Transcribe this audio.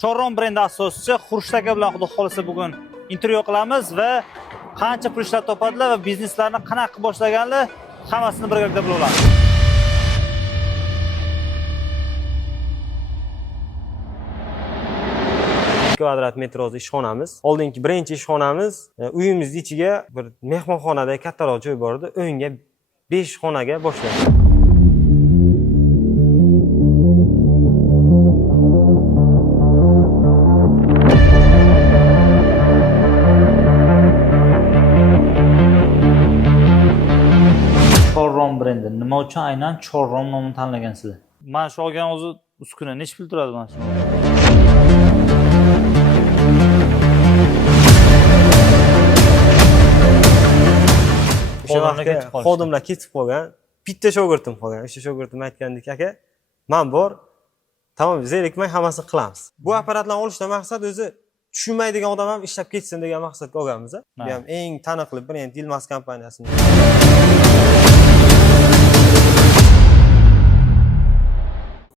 Chorron brendi asoschisi Xurshid aka bilan xudo xolisa bugun intervyu qilamiz va qancha pul ishlab topadilar va bizneslarni qanaqa qilib boshlaganlar hammasini birgalikda bilib olamiz. Kvadrat metrli ishxonamiz. Oldingi birinchi ishxonamiz uyimizning ichiga bir mehmonxonadek kattaroq joy bor edi. O'yinga 5 xonaga boshladik. Chorron brendi. Nima uchun aynan Chorron nomini tanlagansizlar? Mana shu olgan o'zi uskuna necha pul turadi mana shu? O'sha vaqtda xodimlar ketib qolgan. Bitta shogirdim qolgan. O'sha shogirdim aytgandek, aka, men bor, tamom, zerikmay hammasini qilamiz. Bu apparatlarni olishdan maqsad o'zi tushunmaydigan odam ham ishlab ketsin degan maqsadga olganmiz. Bu ham eng taniqli brend Dilmas kompaniyasining.